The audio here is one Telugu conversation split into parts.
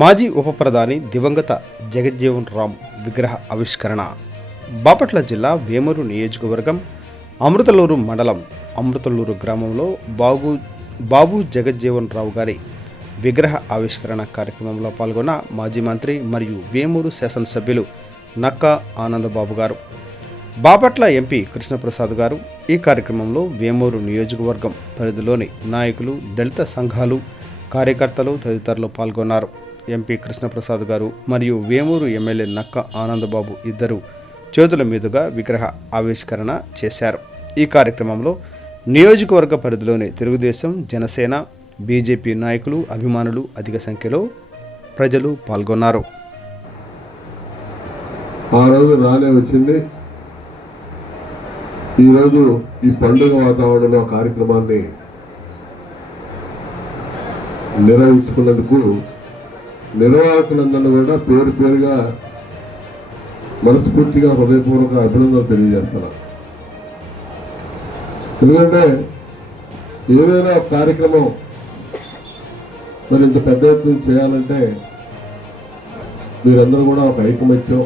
మాజీ ఉప ప్రధాని దివంగత జగజ్జీవన్ రామ్ విగ్రహ ఆవిష్కరణ. బాపట్ల జిల్లా వేమూరు నియోజకవర్గం అమృతలూరు మండలం అమృతలూరు గ్రామంలో బాబు జగజ్జీవన్ రావు గారి విగ్రహ ఆవిష్కరణ కార్యక్రమంలో పాల్గొన్న మాజీ మంత్రి మరియు వేమూరు శాసనసభ్యులు నక్కా ఆనందబాబు గారు, బాపట్ల ఎంపీ కృష్ణప్రసాద్ గారు. ఈ కార్యక్రమంలో వేమూరు నియోజకవర్గం పరిధిలోని నాయకులు, దళిత సంఘాలు, కార్యకర్తలు తదితరులు పాల్గొన్నారు. ఎంపీ కృష్ణప్రసాద్ గారు మరియు వేమూరు ఎమ్మెల్యే నక్కా ఆనందబాబు ఇద్దరు చేతుల మీదుగా విగ్రహ ఆవిష్కరణ చేశారు. ఈ కార్యక్రమంలో నియోజకవర్గ పరిధిలోని తెలుగుదేశం, జనసేన, బీజేపీ నాయకులు, అభిమానులు అధిక సంఖ్యలో ప్రజలు పాల్గొన్నారు. ఆ రోజు రానే వచ్చింది. ఈరోజు ఈ పండుగ వాతావరణంలో కార్యక్రమాన్ని నిర్వహించుకున్నందుకు నిర్వాహకులందరూ కూడా పేరు పేరుగా మనస్ఫూర్తిగా హృదయపూర్వక అభినందనలు తెలియజేస్తున్నాను. ఎందుకంటే ఏదైనా కార్యక్రమం మరి ఇంత పెద్ద ఎత్తున చేయాలంటే మీరందరూ కూడా ఒక ఐకమత్యం,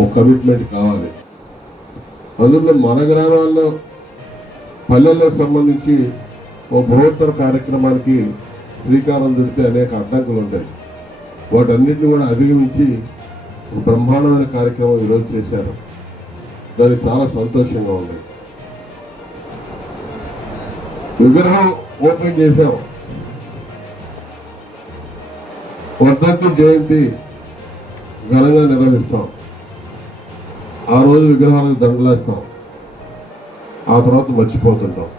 ఒక కమిట్మెంట్ కావాలి. అందులో మన గ్రామాల్లో, పల్లెల్లో సంబంధించి ఓ బృహత్తర కార్యక్రమానికి శ్రీకారం చుడితే అనేక అడ్డంకులు ఉంటాయి. వాటన్నిటిని కూడా అధిగమించి బ్రహ్మాండమైన కార్యక్రమం ఈరోజు చేశారు. దానికి చాలా సంతోషంగా ఉంది. విగ్రహం ఓపెన్ చేశాం. వర్ధంతి జయంతి ఘనంగా నిర్వహిస్తాం. ఆ రోజు విగ్రహాలకు దండలేస్తాం. ఆ తర్వాత మర్చిపోతుంటాం.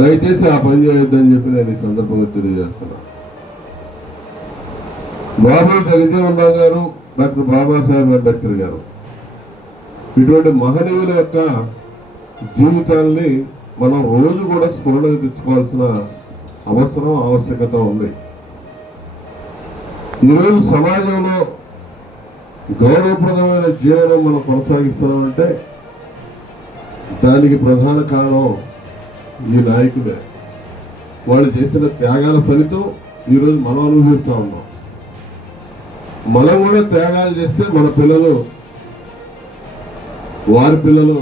దయచేసి ఆ పని చేయొద్దని చెప్పి నేను ఈ సందర్భంగా తెలియజేస్తున్నా. బాబు జగజ్జీవన్ రావు గారు, డాక్టర్ బాబాసాహెబ్ అంబేద్కర్ గారు ఇటువంటి మహనీయుల యొక్క జీవితాన్ని మనం రోజు కూడా స్ఫురణకు తెచ్చుకోవాల్సిన అవసరం, ఆవశ్యకత ఉంది. ఈరోజు సమాజంలో గౌరవప్రదమైన జీవనం మనం కొనసాగిస్తున్నామంటే దానికి ప్రధాన కారణం ఈ నాయకులే. వాళ్ళు చేసిన త్యాగాల ఫలితం ఈరోజు మనం అనుభవిస్తూ ఉన్నాం. మనం కూడా త్యాగాలు చేస్తే మన పిల్లలు, వారి పిల్లలు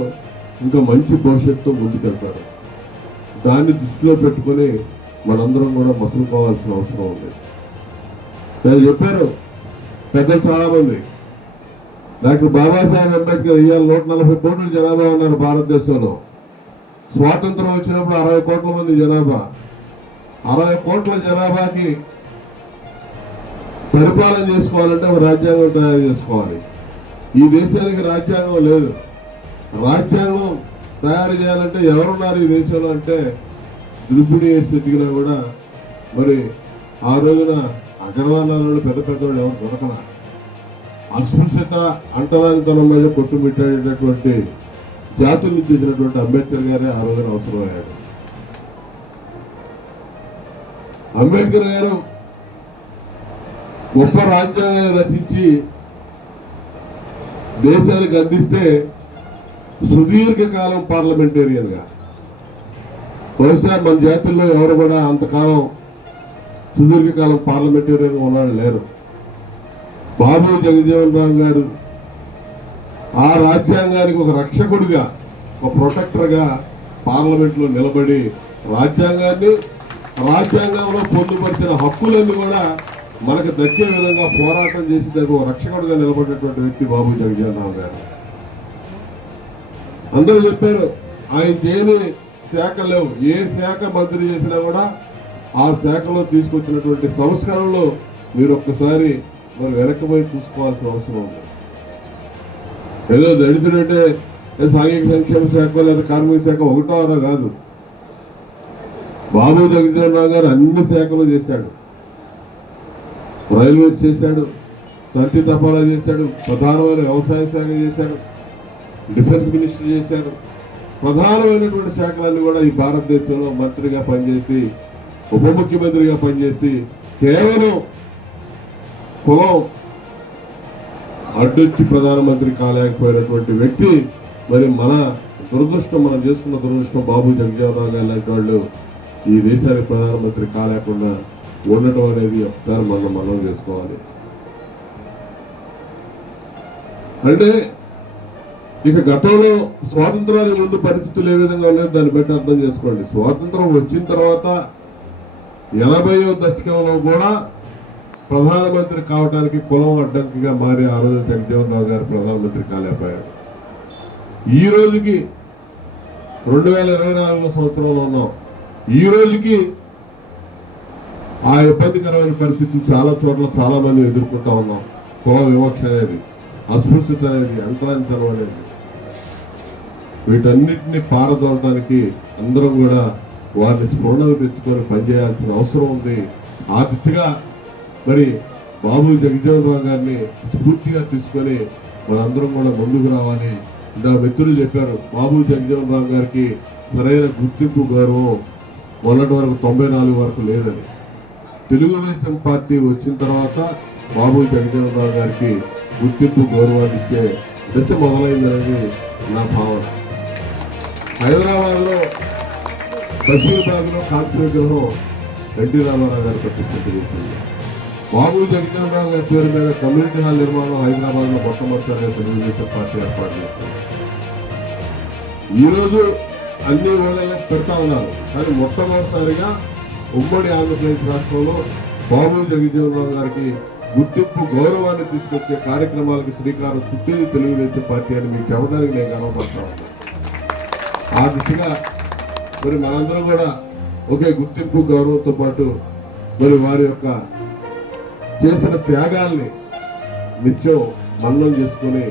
ఇంకా మంచి భవిష్యత్తుతో ముందుకెళ్తారు. దాన్ని దృష్టిలో పెట్టుకొని మనందరం కూడా మసులుకోవాల్సిన అవసరం ఉంది. నేను చెప్పారు పెద్దలు చాలామంది, డాక్టర్ బాబాసాహెబ్ అంబేద్కర్ ఇవాళ 140 కోట్ల జనాభా ఉన్నారు భారతదేశంలో. స్వాతంత్రం వచ్చినప్పుడు 60 కోట్ల మంది జనాభా. 60 కోట్ల జనాభాకి పరిపాలన చేసుకోవాలంటే ఒక రాజ్యాంగం తయారు చేసుకోవాలి. ఈ దేశానికి రాజ్యాంగం లేదు. రాజ్యాంగం తయారు చేయాలంటే ఎవరున్నారు ఈ దేశంలో అంటే ద్రుపిడి స్థితికినా కూడా మరి ఆ రోజున అగ్రవర్ణాలు పెద్ద పెద్దవాళ్ళు ఎవరు దొరకనా. అస్పృశ్యత, అంటరానితనం మీద కొట్టుమిట్టేటటువంటి జాతుల నుంచి వచ్చినటువంటి అంబేద్కర్ గారే ఆ రోజున అవసరమయ్యాడు. అంబేద్కర్ గారు గొప్ప రాజ్యాంగాన్ని రచించి దేశానికి అందిస్తే సుదీర్ఘకాలం పార్లమెంటేరియన్ గా, బహుశా మన జాతుల్లో ఎవరు కూడా అంతకాలం సుదీర్ఘకాలం పార్లమెంటేరియన్ గా ఉన్నాడు లేరు. బాబు జగజ్జీవన్ రావు గారు ఆ రాజ్యాంగానికి ఒక రక్షకుడిగా, ఒక ప్రొటెక్టర్గా పార్లమెంట్లో నిలబడి రాజ్యాంగంలో పొందుపరిచిన హక్కులన్నీ కూడా మనకు దక్కే విధంగా పోరాటం చేసి దానికి ఒక రక్షకుడిగా నిలబడినటువంటి వ్యక్తి బాబు జగజ్జీవన్ రావు గారు. అందరూ చెప్పారు ఆయన చేయని శాఖ లేవు. ఏ శాఖ మంత్రి చేసినా కూడా ఆ శాఖలో తీసుకొచ్చినటువంటి సంస్కరణలు మీరు ఒక్కసారి మరి వెనక్కిపోయి చూసుకోవాల్సిన అవసరం ఉంది. ఏదో దళితుడంటే సాంఘిక సంక్షేమ శాఖ లేదా కార్మిక శాఖ ఒకటో కాదు. బాబు జగజ్జీవన్ రావు గారు అన్ని శాఖలు చేశాడు. రైల్వేస్ చేశాడు, తంతి తపాలా చేశాడు, ప్రధానమైన వ్యవసాయ శాఖ చేశాడు, డిఫెన్స్ మినిస్టర్ చేశారు. ప్రధానమైనటువంటి శాఖలన్నీ కూడా ఈ భారతదేశంలో మంత్రిగా పనిచేసి, ఉప ముఖ్యమంత్రిగా పనిచేసి కేవలం కులం అడ్డొచ్చి ప్రధానమంత్రి కాలేకపోయినటువంటి వ్యక్తి. మరి మన దురదృష్టం, మనం చేసుకున్న దురదృష్టం బాబు జగజ్జీవన్ రావు గారు లాంటి వాళ్ళు ఈ దేశానికి ప్రధానమంత్రి కాలేకుండా ఉండటం అనేది ఒకసారి మనం చేసుకోవాలి. అంటే ఇక గతంలో స్వాతంత్రానికి ముందు పరిస్థితులు ఏ విధంగా ఉన్నాయో దాన్ని బట్టి అర్థం చేసుకోండి. స్వాతంత్రం వచ్చిన తర్వాత 80వ దశకంలో కూడా ప్రధానమంత్రి కావడానికి కులం అడ్డంకిగా మారి ఆ రోజు జగజ్జీవన్ రావు గారు ప్రధానమంత్రి కాలేకపోయారు. ఈ రోజుకి 2024 సంవత్సరంలో ఉన్నాం. ఈ రోజుకి ఆ ఇబ్బందికరమైన పరిస్థితులు చాలా చోట్ల చాలా మంది ఎదుర్కొంటా ఉన్నాం. కుల వివక్ష అనేది, అస్పృశ్యత అనేది, అంతరాంతరం అనేది, వీటన్నిటిని పారదోలటానికి అందరం కూడా వారిని స్ఫూర్ణకు తెచ్చుకొని పనిచేయాల్సిన అవసరం ఉంది. ఆ దిశగా మరి బాబు జగజ్జీవన్ రావు గారిని స్ఫూర్తిగా తీసుకొని మనందరం కూడా ముందుకు రావాలి. ఇంకా మిత్రులు చెప్పారు, బాబు జగజ్జీవన్ రావు గారికి సరైన గుర్తింపు గౌరవం మొన్నటి వరకు 94 వరకు లేదని. తెలుగుదేశం పార్టీ వచ్చిన తర్వాత బాబు జగజ్జీవన్ రావు గారికి గుర్తింపు గౌరవాన్ని ఇచ్చే దశ మొదలైందనేది నా భావన. హైదరాబాద్లో బషీర్బాగ్లో కాంతి విగ్రహం ఎన్టీ రామారావు గారు ప్రతిష్ఠిత చేసింది. బాబు జగజ్జీవన్ రావు గారి పేరు మీద కమ్యూనిటీ హాల్ నిర్మాణం హైదరాబాద్లో మొట్టమొదటిసారిగా తెలుగుదేశం పార్టీ ఏర్పాటు చేస్తుంది. ఈరోజు అన్ని ఊళ్ళలో పెడతా ఉన్నారు, కానీ మొట్టమొదటిసారిగా ఉమ్మడి ఆంధ్రప్రదేశ్ రాష్ట్రంలో బాబు జగజ్జీవన్ రావు గారికి గుర్తింపు గౌరవాన్ని తీసుకొచ్చే కార్యక్రమాలకు శ్రీకారం చుట్టేది తెలుగుదేశం పార్టీ అని మీకు చెప్పడానికి నేను గర్వపడతా ఉన్నాను. ఆ దిశగా మరి మనందరం కూడా ఒకే గుర్తింపు గౌరవంతో పాటు మరి వారి యొక్క చేసిన త్యాగాల్ని నిత్యం మననం చేసుకుని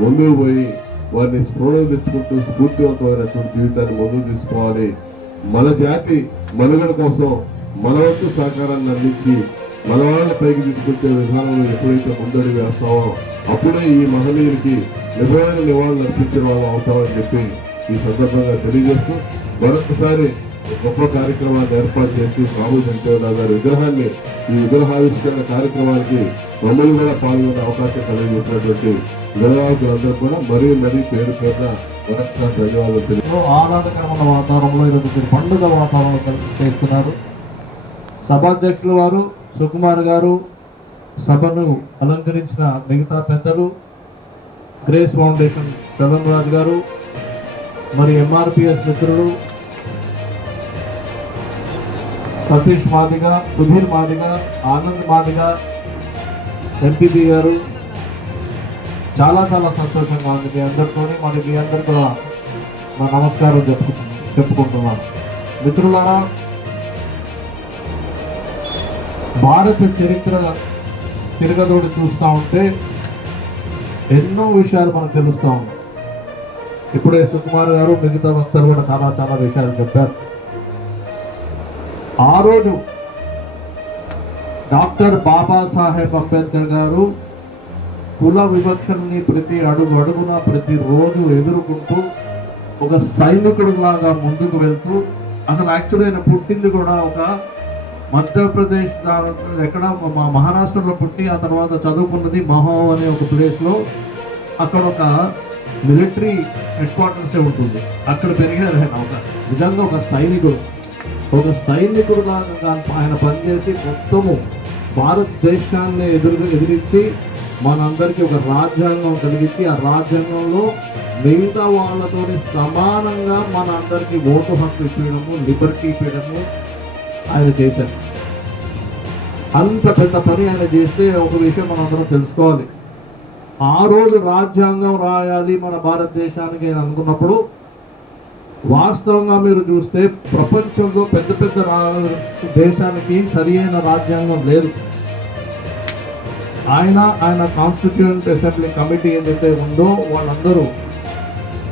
ముందుకు పోయి వారిని స్ఫూర్ణకు తెచ్చుకుంటూ స్ఫూర్తివంతమైనటువంటి జీవితాన్ని ముందుకు తీసుకోవాలి. మన జాతి మనుగడ కోసం మన వంతు సహకారాన్ని అందించి మన వాళ్ళ పైకి తీసుకొచ్చే విధానంలో ఎప్పుడైతే ముందడుగు వేస్తామో అప్పుడే ఈ మహనీయులకి నిజమైన నివాళులు అర్పించిన వాళ్ళు అవుతామని చెప్పి ఈ సందర్భంగా తెలియజేస్తూ మరొకసారి గొప్ప కార్యక్రమాన్ని ఏర్పాటు చేసి బాబు జగజ్జీవన్ రావు గారి విగ్రహాన్ని ఈ విగ్రహావిష్కరణ కార్యక్రమానికి మమ్మల్ని కూడా పాల్గొనే అవకాశం కలిగించినటువంటి నిర్వాహకులందరూ కూడా మరీ పేరు పేరున మరొకసారి ధన్యవాదాలు తెలియదు. ఆహ్లాదకరమైన వాతావరణంలో ఈరోజు పండుగ వాతావరణం చేస్తున్నారు. సభాధ్యక్షులు వారు సుకుమార్ గారు, సభను అలంకరించిన మిగతా పెద్దలు, గ్రేస్ ఫౌండేషన్ చరణ్ రాజు గారు, మరి ఎంఆర్పిఎస్ మిత్రులు సతీష్ మాదిగ, సుధీర్ మాదిగ, ఆనంద్ మాదిగ, ఎంపీపీ గారు, చాలా సంతోషంగా ఉంది మీ అందరితో. మరి మీ అందరు కూడా మా నమస్కారం చెప్పుకుంటున్నాను. మిత్రులారా, భారత చరిత్ర తిరగదోడి చూస్తూ ఉంటే ఎన్నో విషయాలు మనకు తెలుస్తూ ఉన్నాయి. ఇప్పుడే సుకుమార్ గారు మిగతా వక్తలు కూడా చాలా విషయాలు చెప్పారు. ఆ రోజు డాక్టర్ బాబాసాహెబ్ అంబేద్కర్ గారు కుల వివక్షని ప్రతి అడుగున ప్రతిరోజు ఎదుర్కొంటూ ఒక సైనికుడు లాగా ముందుకు వెళ్తూ, అసలు యాక్చువల్లీ ఆయన పుట్టింది కూడా ఒక మధ్యప్రదేశ్ ఎక్కడ మహారాష్ట్రలో పుట్టి ఆ తర్వాత చదువుకున్నది మహో అనే ఒక ప్లేస్లో. అక్కడ ఒక మిలిటరీ హెడ్ క్వార్టర్సే ఉంటుంది, అక్కడ పెరిగారు ఆయన. నిజంగా ఒక సైనికుడు లాగా ఆయన పనిచేసి మొత్తము భారతదేశాన్ని ఎదిరించి మనందరికీ ఒక రాజ్యాంగం కలిగించి ఆ రాజ్యాంగంలో మిగతా వాళ్ళతో సమానంగా మన అందరికీ ఓటు హక్కు ఇప్పించడము, లిబర్టీ ఇప్పించడము ఆయన చేశారు. అంత పెద్ద పని ఆయన చేస్తే ఒక విషయం మనం అందరం తెలుసుకోవాలి. ఆ రోజు రాజ్యాంగం రాయాలి మన భారతదేశానికి అని అనుకున్నప్పుడు వాస్తవంగా మీరు చూస్తే ప్రపంచంలో పెద్ద దేశానికి సరి అయిన రాజ్యాంగం లేదు. ఆయన కాన్స్టిట్యూయెంట్ అసెంబ్లీ కమిటీ ఏదైతే ఉందో వాళ్ళందరూ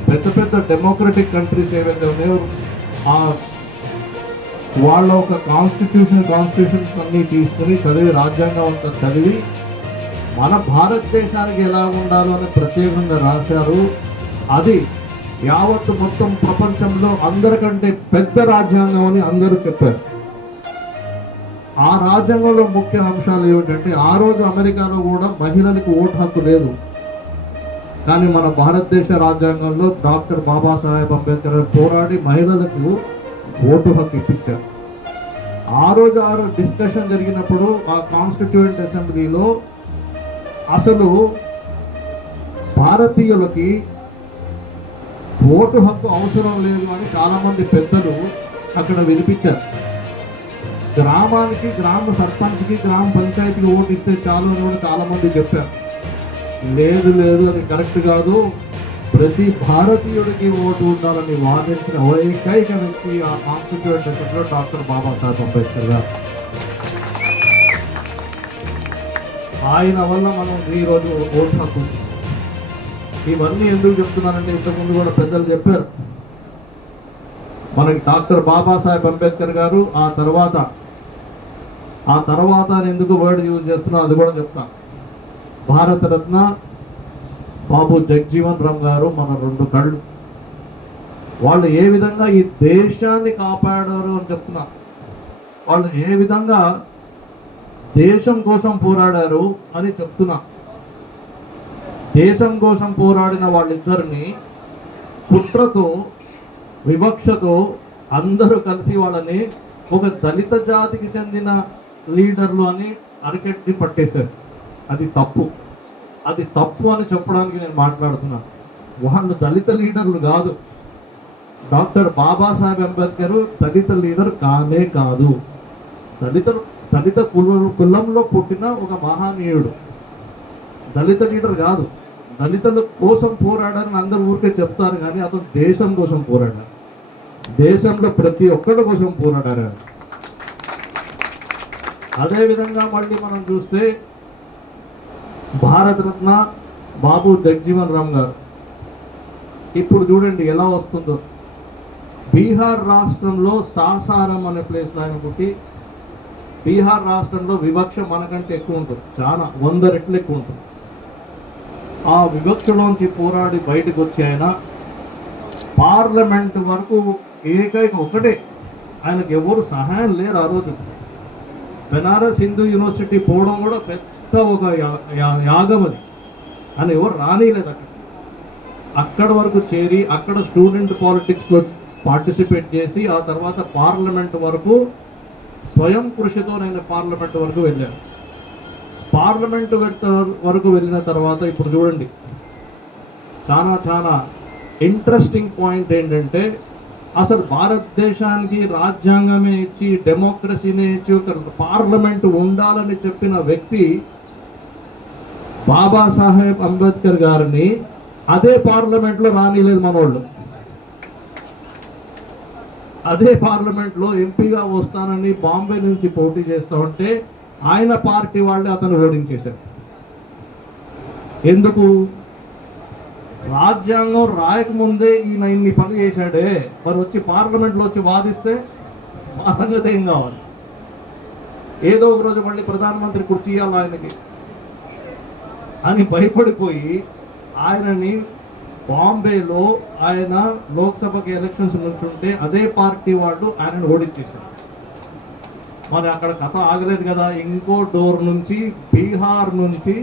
పెద్ద డెమోక్రటిక్ కంట్రీస్ ఏవైతే ఉన్నాయో ఆ వాళ్ళ ఒక కాన్స్టిట్యూషన్స్ అన్ని తీసుకుని చదివి రాజ్యాంగం అంతా చదివి మన భారతదేశానికి ఎలా ఉండాలో అని ప్రత్యేకంగా రాశారు. అది యావత్తు మొత్తం ప్రపంచంలో అందరికంటే పెద్ద రాజ్యాంగం అని అందరూ చెప్పారు. ఆ రాజ్యాంగంలో ముఖ్య అంశాలు ఏమిటంటే, ఆ రోజు అమెరికాలో కూడా మహిళలకు ఓటు హక్కు లేదు, కానీ మన భారతదేశ రాజ్యాంగంలో డాక్టర్ బాబాసాహెబ్ అంబేద్కర్ పోరాడి మహిళలకు ఓటు హక్కు ఇప్పించారు. ఆ రోజు డిస్కషన్ జరిగినప్పుడు ఆ కాన్స్టిట్యూయెంట్ అసెంబ్లీలో అసలు భారతీయులకి ఓటు హక్కు అవసరం లేదు అని చాలామంది పెద్దలు అక్కడ వినిపించారు. గ్రామానికి, గ్రామ సర్పంచ్కి, గ్రామ పంచాయతీకి ఓటు ఇస్తే చాలు అని చాలామంది చెప్పారు. లేదు లేదు, అది కరెక్ట్ కాదు, ప్రతి భారతీయుడికి ఓటు ఉండాలని వాదించిన ఏకైక వ్యక్తి ఆ కాన్స్టిట్యూయెంట్ అసెంబ్లీలో డాక్టర్ బాబాసాహెబ్ అంబేద్కర్ గారు. ఆయన వల్ల మనం ఈరోజు ఓటు హక్కు ఉంది. ఇవన్నీ ఎందుకు చెప్తున్నానంటే, ఇంతకుముందు కూడా పెద్దలు చెప్పారు, మనకి డాక్టర్ బాబాసాహెబ్ అంబేద్కర్ గారు ఆ తర్వాత ఎందుకు వర్డ్ యూజ్ చేస్తున్నా అది కూడా చెప్తాను. భారతరత్న బాబు జగజ్జీవన్ రామ్ గారు మన రెండు కళ్ళు. వాళ్ళు ఏ విధంగా ఈ దేశాన్ని కాపాడారు అని చెప్తున్నా. వాళ్ళు ఏ విధంగా దేశం కోసం పోరాడారు అని చెప్తున్నా. దేశం కోసం పోరాడిన వాళ్ళిద్దరిని కుట్రతో, వివక్షతో అందరూ కలిసి వాళ్ళని ఒక దళిత జాతికి చెందిన లీడర్లు అని అరకెట్టి పట్టేశారు. అది తప్పు. అది తప్పు అని చెప్పడానికి నేను మాట్లాడుతున్నాను. వాళ్ళు దళిత లీడర్లు కాదు. డాక్టర్ బాబాసాహెబ్ అంబేద్కర్ దళిత లీడర్ కానే కాదు. దళిత కులంలో పుట్టిన ఒక మహానీయుడు, దళిత లీడర్ కాదు. దళితుల కోసం పోరాడారని అందరూ ఊరికే చెప్తారు, కానీ అతను దేశం కోసం పోరాడారు. దేశంలో ప్రతి ఒక్కరి కోసం పోరాడారు. అదేవిధంగా మళ్ళీ మనం చూస్తే భారతరత్న బాబు జగజ్జీవన్ రామ్ గారు. ఇప్పుడు చూడండి ఎలా వస్తుందో. బీహార్ రాష్ట్రంలో సాసారం అనే ప్లేస్లో ఆయన పుట్టి, బీహార్ రాష్ట్రంలో వివక్ష మనకంటే ఎక్కువ ఉంటుంది, చాలా 100 రెట్లు ఎక్కువ ఉంటుంది. ఆ వివక్షలోంచి పోరాడి బయటకు వచ్చి ఆయన పార్లమెంట్ వరకు ఏకైక ఒకటే, ఆయనకు ఎవరు సహాయం లేరు. ఆ రోజు బెనారస్ హిందూ యూనివర్సిటీ పోవడం కూడా పెద్ద ఒక యాగం అది. అని ఎవరు రానిలేదు. అక్కడ వరకు చేరి అక్కడ స్టూడెంట్ పాలిటిక్స్లో పార్టిసిపేట్ చేసి ఆ తర్వాత పార్లమెంట్ వరకు స్వయం కృషితో నేను పార్లమెంట్ వరకు వెళ్ళాను. పార్లమెంట్ వరకు వెళ్ళిన తర్వాత ఇప్పుడు చూడండి, చాలా ఇంట్రెస్టింగ్ పాయింట్ ఏంటంటే, అసలు భారతదేశానికి రాజ్యాంగమే ఇచ్చి, డెమోక్రసీనే ఇచ్చి, ఒక పార్లమెంట్ ఉండాలని చెప్పిన వ్యక్తి బాబాసాహెబ్ అంబేద్కర్ గారిని అదే పార్లమెంట్లో రానిలేదు మనోళ్ళు. అదే పార్లమెంట్లో ఎంపీగా వస్తానని బాంబే నుంచి పోటీ చేస్తూ ఉంటే ఆయన పార్టీ వాళ్ళే అతను ఓడించేశారు. ఎందుకు? రాజ్యాంగం రాయకముందే ఈయన ఇన్ని పనులు చేశాడే, మరి వచ్చి పార్లమెంట్లో వచ్చి వాదిస్తే మా సంగతి ఏం కావాలి? ఏదో ఒక రోజు మళ్ళీ ప్రధానమంత్రి కుర్చీ ఇవ్వాలి ఆయనకి అని భయపడిపోయి ఆయనని బాంబేలో ఆయన లోక్సభకి ఎలక్షన్స్ నుంచుంటే అదే పార్టీ వాళ్ళు ఆయనను ఓడించేశారు. మరి అక్కడ కథ ఆగలేదు కదా. ఇంకో డోర్ నుంచి బీహార్ నుంచి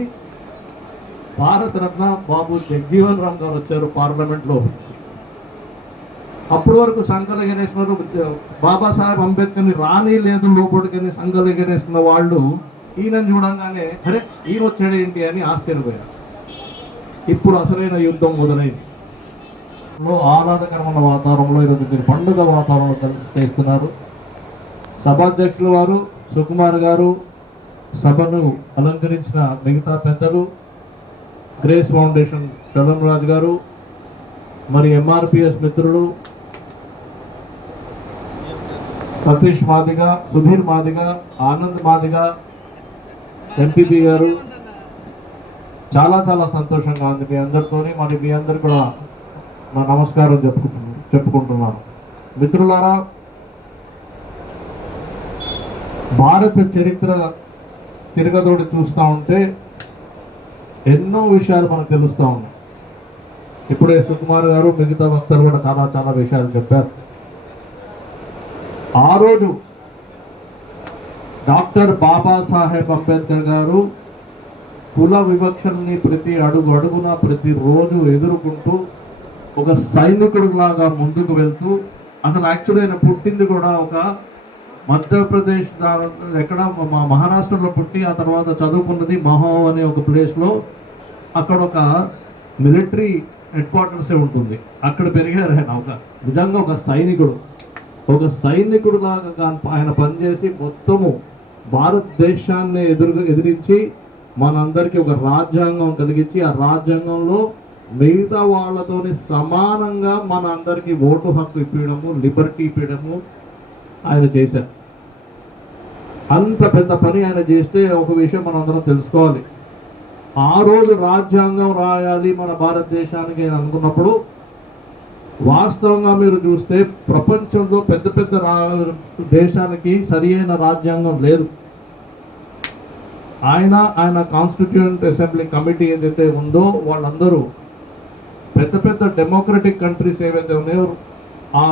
భారతరత్న బాబు జగజ్జీవన్ రామ్ గారు వచ్చారు పార్లమెంట్లో. అప్పటి వరకు సంఘాలు ఎగరేసినారు, బాబాసాహెబ్ అంబేద్కర్ని రాని లేదు లోపలికని సంఘాలు ఎగరేసుకున్న వాళ్ళు ఈయనని చూడంగానే అరే ఈయన వచ్చాడేంటి అని ఆశ్చర్యపోయారు. ఇప్పుడు అసలైన యుద్ధం మొదలైంది. ఆహ్లాదకరమైన వాతావరణంలో ఈరోజు మీరు పండుగ వాతావరణంలో కలిసి చేస్తున్నారు. సభాధ్యక్షుల వారు సుకుమార్ గారు, సభను అలంకరించిన మిగతా పెద్దలు, గ్రేస్ ఫౌండేషన్ చరణ్ రాజు గారు, మరి ఎంఆర్పిఎస్ మిత్రులు సతీష్ మాదిగ, సుధీర్ మాదిగ, ఆనంద్ మాదిగ, ఎంపీపీ గారు, చాలా సంతోషంగా ఉంది మీ అందరితోని. మరి మీ అందరు కూడా నా నమస్కారం చెప్పుకుంటున్నాను. మిత్రులారా, భారత చరిత్ర తిరగదోడి చూస్తూ ఉంటే ఎన్నో విషయాలు మనకు తెలుస్తూ ఉన్నాయి. ఇప్పుడే సుకుమార్ గారు మిగతా వక్తలు కూడా చాలా విషయాలు చెప్పారు. ఆ రోజు డాక్టర్ బాబాసాహెబ్ అంబేద్కర్ గారు కుల వివక్షల్ని ప్రతి అడుగున ప్రతిరోజు ఎదుర్కొంటూ ఒక సైనికుడు లాగా ముందుకు వెళ్తూ, అసలు యాక్చువల్లీ ఆయన పుట్టింది కూడా ఒక మధ్యప్రదేశ్ ఎక్కడ మహారాష్ట్రలో పుట్టి ఆ తర్వాత చదువుకున్నది మహో అనే ఒక ప్లేస్లో. అక్కడ ఒక మిలిటరీ హెడ్ క్వార్టర్సే ఉంటుంది. అక్కడ పెరిగారు ఆయన. నిజంగా ఒక సైనికుడు లాగా ఆయన పనిచేసి మొత్తము భారతదేశాన్ని ఎదిరించి మనందరికీ ఒక రాజ్యాంగం కలిగించి ఆ రాజ్యాంగంలో మిగతా వాళ్ళతోని సమానంగా మన అందరికీ ఓటు హక్కు ఇప్పించడము, లిబర్టీ ఇప్పించడము ఆయన చేశారు. అంత పెద్ద పని ఆయన చేస్తే ఒక విషయం మనం అందరం తెలుసుకోవాలి. ఆ రోజు రాజ్యాంగం రాయాలి మన భారతదేశానికి అని అనుకున్నప్పుడు వాస్తవంగా మీరు చూస్తే ప్రపంచంలో పెద్ద పెద్ద దేశాలకి సరి అయిన రాజ్యాంగం లేదు. ఆయన కాన్స్టిట్యూయెంట్ అసెంబ్లీ కమిటీ ఏదైతే ఉందో వాళ్ళందరూ పెద్ద పెద్ద డెమోక్రటిక్ కంట్రీస్ ఏవైతే ఉన్నాయో ఆ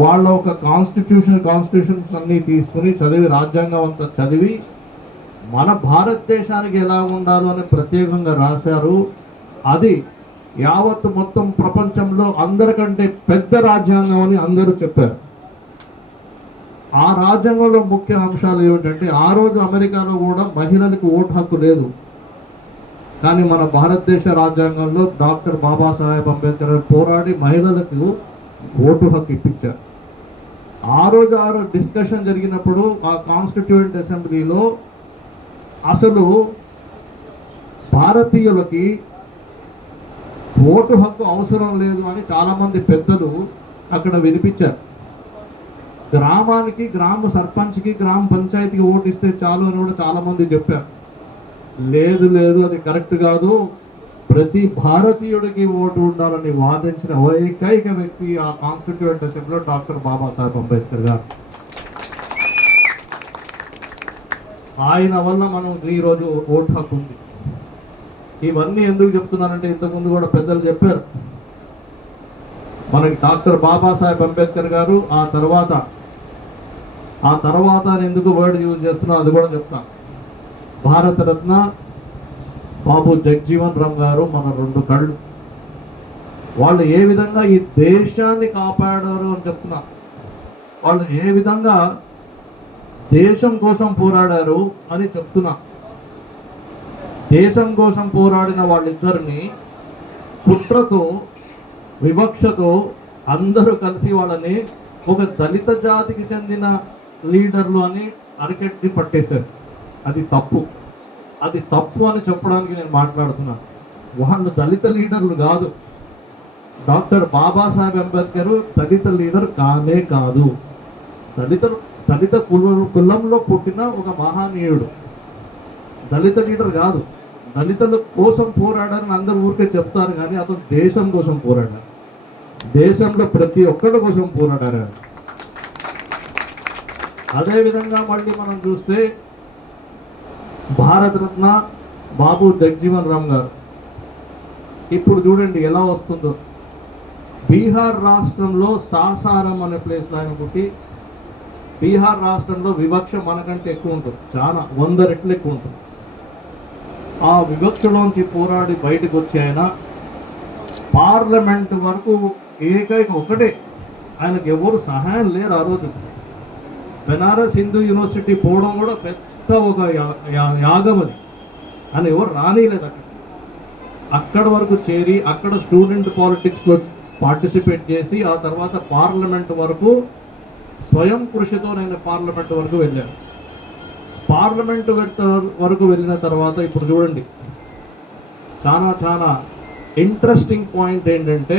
వాళ్ళ ఒక కాన్స్టిట్యూషన్స్ అన్నీ తీసుకుని చదివి రాజ్యాంగం అంతా చదివి మన భారతదేశానికి ఎలా ఉండాలో అని ప్రత్యేకంగా రాశారు. అది యావత్ మొత్తం ప్రపంచంలో అందరికంటే పెద్ద రాజ్యాంగం అని అందరూ చెప్పారు. ఆ రాజ్యాంగంలో ముఖ్య అంశాలు ఏమిటంటే ఆ రోజు అమెరికాలో కూడా మహిళలకు ఓటు హక్కు లేదు. కానీ మన భారతదేశ రాజ్యాంగంలో డాక్టర్ బాబాసాహెబ్ అంబేద్కర్ పోరాడి మహిళలకు ఓటు హక్కు ఇప్పించారు. ఆ రోజు డిస్కషన్ జరిగినప్పుడు ఆ కాన్స్టిట్యూయెంట్ అసెంబ్లీలో అసలు భారతీయులకి ఓటు హక్కు అవసరం లేదు అని చాలామంది పెద్దలు అక్కడ వినిపించారు. గ్రామానికి గ్రామ సర్పంచ్కి గ్రామ పంచాయతీకి ఓటు ఇస్తే చాలు అని కూడా చాలామంది చెప్పారు. లేదు అది కరెక్ట్ కాదు, ప్రతి భారతీయుడికి ఓటు ఉండాలని వాదించిన ఏకైక వ్యక్తి ఆ కాన్స్టిట్యూయెంట్ అసెంబ్లీలో డాక్టర్ బాబాసాహెబ్ అంబేద్కర్ గారు. ఆయన వల్ల మనం ఈరోజు ఓటు హక్కు ఉంది. ఇవన్నీ ఎందుకు చెప్తున్నానంటే ఇంతకుముందు కూడా పెద్దలు చెప్పారు. మనకి డాక్టర్ బాబాసాహెబ్ అంబేద్కర్ గారు ఆ తర్వాత ఎందుకు వర్డ్ యూజ్ చేస్తున్నా అది కూడా చెప్తాను. భారతరత్న బాబు జగజ్జీవన్ రామ్ గారు మన రెండు కళ్ళు. వాళ్ళు ఏ విధంగా ఈ దేశాన్ని కాపాడారు అని చెప్తున్నా. వాళ్ళు ఏ విధంగా దేశం కోసం పోరాడారు అని చెప్తున్నా. దేశం కోసం పోరాడిన వాళ్ళిద్దరిని కుట్రతో వివక్షతో అందరూ కలిసి వాళ్ళని ఒక దళిత జాతికి చెందిన లీడర్లు అని అరికెట్టి పట్టేశారు. అది తప్పు అని చెప్పడానికి నేను మాట్లాడుతున్నాను. వాళ్ళు దళిత లీడర్లు కాదు. డాక్టర్ బాబాసాహెబ్ అంబేద్కర్ దళిత లీడర్ కాదు. దళిత కులంలో పుట్టిన ఒక మహానీయుడు, దళిత లీడర్ కాదు. దళితుల కోసం పోరాడారని అందరూ ఊరికే చెప్తారు, కానీ అతను దేశం కోసం పోరాడారు. దేశంలో ప్రతి ఒక్కరి కోసం పోరాడారు. అదేవిధంగా మళ్ళీ మనం చూస్తే భారతరత్న బాబు జగజ్జీవన్ రామ్ గారు ఇప్పుడు చూడండి ఎలా వస్తుందో. బీహార్ రాష్ట్రంలో సాసారం అనే ప్లేస్లో ఆయన పుట్టి, బీహార్ రాష్ట్రంలో వివక్ష మనకంటే ఎక్కువ ఉంటుంది, చాలా 100 రెట్లు ఎక్కువ ఉంటుంది. ఆ వివక్షలోంచి పోరాడి బయటకు వచ్చి ఆయన పార్లమెంట్ వరకు ఏకైక ఒకటే, ఆయనకు ఎవరు సహాయం లేరు. ఆ రోజు బెనారస్ హిందూ యూనివర్సిటీ పోవడం కూడా పెద్ద ఒక యాగం అది. అని ఎవరు రానిలేదు. అక్కడ వరకు చేరి అక్కడ స్టూడెంట్ పాలిటిక్స్లో పార్టిసిపేట్ చేసి ఆ తర్వాత పార్లమెంట్ వరకు స్వయం కృషితో నేను పార్లమెంట్ వరకు వెళ్ళాను. పార్లమెంట్ వరకు వెళ్ళిన తర్వాత ఇప్పుడు చూడండి చాలా ఇంట్రెస్టింగ్ పాయింట్ ఏంటంటే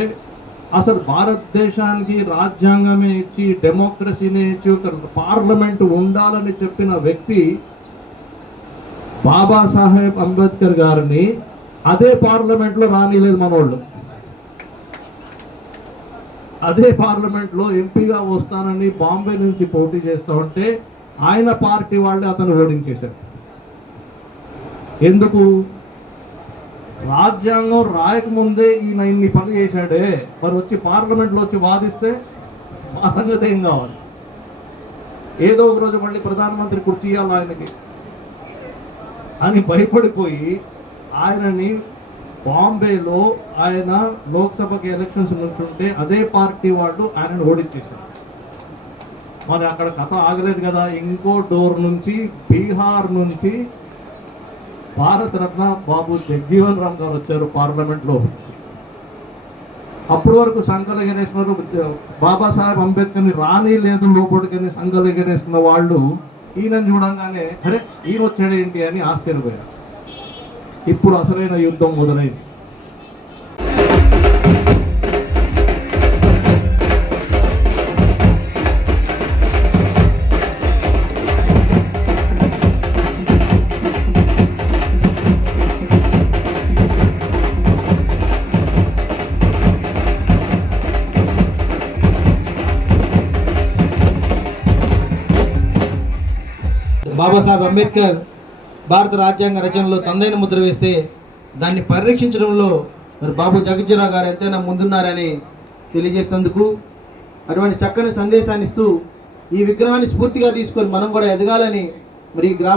అసలు భారతదేశానికి రాజ్యాంగమే ఇచ్చి డెమోక్రసీనే ఇచ్చి ఒక పార్లమెంట్ ఉండాలని చెప్పిన వ్యక్తి బాబాసాహెబ్ అంబేద్కర్ గారిని అదే పార్లమెంట్లో రానిలేదు మనోళ్ళు. అదే పార్లమెంట్లో ఎంపీగా వస్తానని బాంబే నుంచి పోటీ చేస్తూ ఉంటే ఆయన పార్టీ వాళ్ళే అతను ఓడించేశారు. ఎందుకు? రాజ్యాంగం రాయకముందే ఈయన ఇన్ని పనులు చేశాడే, మరి వచ్చి పార్లమెంట్లో వచ్చి వాదిస్తే మా సంగతి ఏం కావాలి? ఏదో ఒక రోజు మళ్ళీ ప్రధానమంత్రి కుర్చీ ఇవ్వాలి ఆయనకి అని భయపడిపోయి ఆయనని బాంబేలో ఆయన లోక్సభకి ఎలక్షన్స్ నుంచుంటే అదే పార్టీ వాళ్ళు ఆయనను ఓడించేశారు. మరి అక్కడ కథ ఆగలేదు కదా, ఇంకో డోర్ నుంచి బీహార్ నుంచి భారతరత్న బాబు జగ్జీవన్ రామ్ గారు వచ్చారు పార్లమెంట్లో. అప్పటి వరకు సంఘాలు ఎగరేసినారు, బాబాసాహెబ్ అంబేద్కర్ని రాని లేదు లోపలికని సంఘాలు ఎగరేసుకున్న వాళ్ళు ఈయనని చూడంగానే అరే ఈయన వచ్చాడు ఏంటి అని ఆశ్చర్యపోయారు. ఇప్పుడు అసలైన యుద్ధం మొదలైంది. బాబాసాహెబ్ అంబేద్కర్ భారత రాజ్యాంగ రచనలో తనదైన ముద్ర వేస్తే దాన్ని పరిరక్షించడంలో మరి బాబు జగజ్జీరావు గారు ఎంతైనా ముందున్నారని తెలియజేసినందుకు, అటువంటి చక్కని సందేశాన్ని ఇస్తూ ఈ విగ్రహాన్ని స్ఫూర్తిగా తీసుకొని మనం కూడా ఎదగాలని మరి ఈ గ్రామ